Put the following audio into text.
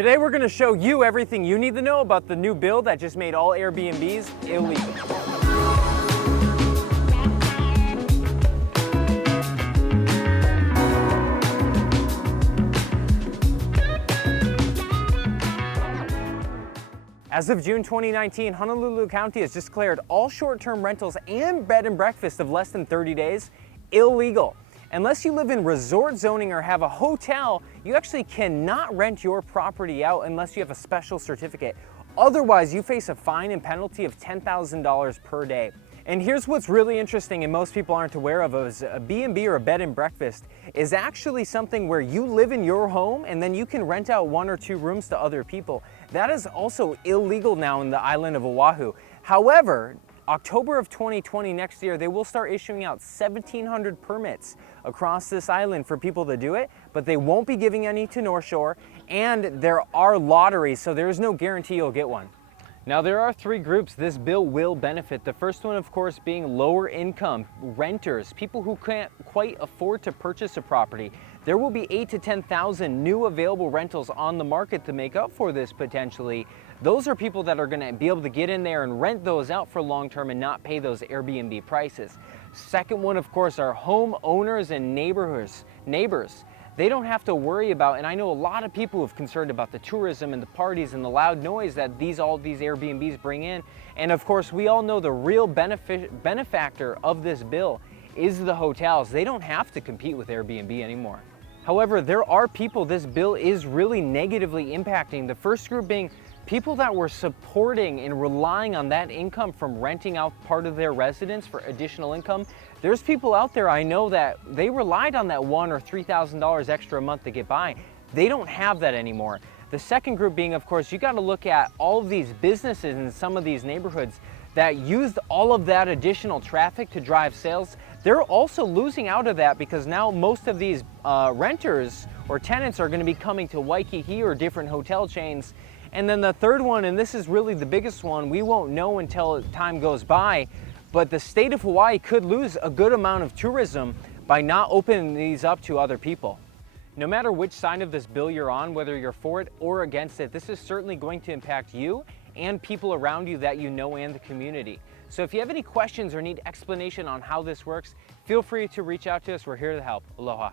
Today we're going to show you everything you need to know about the new bill that just made all Airbnbs illegal. As of June 2019, Honolulu County has just declared all short-term rentals and bed and breakfast of less than 30 days illegal. Unless you live in resort zoning or have a hotel, you actually cannot rent your property out unless you have a special certificate. Otherwise, you face a fine and penalty of $10,000 per day. And here's what's really interesting and most people aren't aware of is a B&B or a bed and breakfast is actually something where you live in your home and then you can rent out 1 or 2 rooms to other people. That is also illegal now in the island of Oahu. However, October of 2020 next year, they will start issuing out 1,700 permits across this island for people to do it, but they won't be giving any to North Shore, and there are lotteries, so there is no guarantee you'll get one. Now, there are 3 groups this bill will benefit. The first one, of course, being lower income renters, people who can't quite afford to purchase a property. There will be 8,000 to 10,000 new available rentals on the market to make up for this potentially. Those are people that are going to be able to get in there and rent those out for long term and not pay those Airbnb prices. Second one, of course, are homeowners and neighbors. They don't have to worry about, and I know a lot of people who are concerned about the tourism and the parties and the loud noise that all these Airbnbs bring in. And of course, we all know the real benefactor of this bill is the hotels. They don't have to compete with Airbnb anymore. However, there are people this bill is really negatively impacting. The first group being people that were supporting and relying on that income from renting out part of their residence for additional income. There's people out there I know that they relied on that $1,000 or $3,000 extra a month to get by. They don't have that anymore. The second group being, of course, you got to look at all of these businesses in some of these neighborhoods that used all of that additional traffic to drive sales. They're also losing out of that because now most of these renters or tenants are going to be coming to Waikiki or different hotel chains. And then the third one, and this is really the biggest one, we won't know until time goes by, but the state of Hawaii could lose a good amount of tourism by not opening these up to other people. No matter which side of this bill you're on, whether you're for it or against it, this is certainly going to impact you and people around you that you know and the community. So if you have any questions or need explanation on how this works, feel free to reach out to us. We're here to help. Aloha.